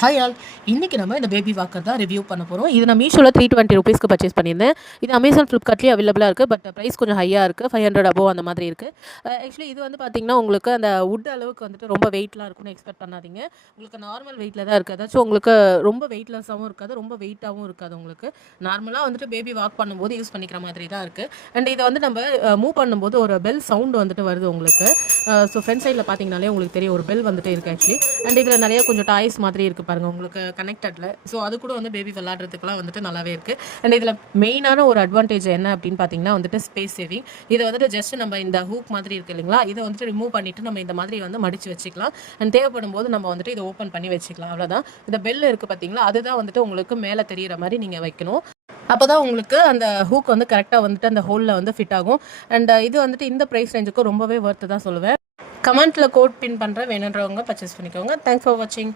Hi all. இன்றைக்கி நம்ம இந்த பேபி வாக்கர் தான் ரிவ்யூ பண்ண போகிறோம். இது நான் மீஷோவில் 320 ருபீஸ்க்கு பர்ச்சேஸ் பண்ணியிருந்தேன். இது அமேசான் ஃப்ளிப்கார்ட்லேயே அவைலபிளாக இருக்குது. பட் ப்ரைஸ் கொஞ்சம் ஹையாக இருக்குது. 500 அபோவ் அந்த மாதிரி இருக்குது. ஆக்சுவலி இது வந்து பார்த்திங்கன்னா உங்களுக்கு அந்த வுட் அளவுக்கு வந்துட்டு ரொம்ப வெயிட்லாம் இருக்குன்னு எக்ஸ்பெக்ட் பண்ணாதீங்க. உங்களுக்கு நார்மல் வெயிட்டில் தான் இருக்குது. அதாச்சும் உங்களுக்கு ரொம்ப வெயிட்லெஸ்ஸாகவும் இருக்காது, ரொம்ப வெயிட்டாகவும் இருக்காது. உங்களுக்கு நார்மலாக வந்துட்டு பேபி வாக் பண்ணும்போது யூஸ் பண்ணிக்கிற மாதிரி தான் இருக்குது. அண்ட் இதை வந்து நம்ம மூவ் பண்ணும்போது ஒரு பெல் சவுண்டு வந்துட்டு வருது உங்களுக்கு. ஸோ ஃப்ரண்ட் சைடில் பார்த்தீங்கனாலே உங்களுக்கு தெரியும் ஒரு பெல் வந்துட்டு இருக்குது ஆக்சுவலி. அண்ட் இதில் நிறைய கொஞ்சம் டாய்ஸ் மாதிரி இருக்குது பாருங்கள் உங்களுக்கு கனெக்டட்ல. ஸோ அது கூட வந்து பேபி விளாட்றதுக்குலாம் வந்துட்டு நல்லாவே இருக்குது. அண்ட் இதில் மெயினான ஒரு அட்வான்டேஜ் என்ன அப்படின்னு பார்த்தீங்கன்னா வந்துட்டு ஸ்பேஸ் சேவிங். இதை வந்துட்டு ஜஸ்ட் நம்ம இந்த ஹூக் மாதிரி இருக்குது இல்லைங்களா, இதை வந்துட்டு ரிமூவ் பண்ணிவிட்டு நம்ம இந்த மாதிரி வந்து மடித்து வச்சுக்கலாம். அண்ட் தேவைப்படும் போது நம்ம வந்துட்டு இதை ஓப்பன் பண்ணி வச்சுக்கலாம். அவ்வளோதான். இந்த பெல் இருக்குது பார்த்தீங்களா, அதுதான் வந்துட்டு உங்களுக்கு மேலே தெரிகிற மாதிரி நீங்கள் வைக்கணும். அப்போ தான் உங்களுக்கு அந்த ஹூக் வந்து கரெக்டாக வந்துட்டு அந்த ஹோலில் வந்து ஃபிட் ஆகும். அண்ட் இது வந்துட்டு இந்த ப்ரைஸ் ரேஞ்சுக்கு ரொம்பவே ஒர்த்து தான் சொல்லுவேன். கமெண்ட்டில் கோட் பின் பண்ணுறேன், வேணுன்றவங்க பர்ச்சேஸ் பண்ணிக்கோங்க. தேங்க்ஸ் ஃபார் வாட்சிங்.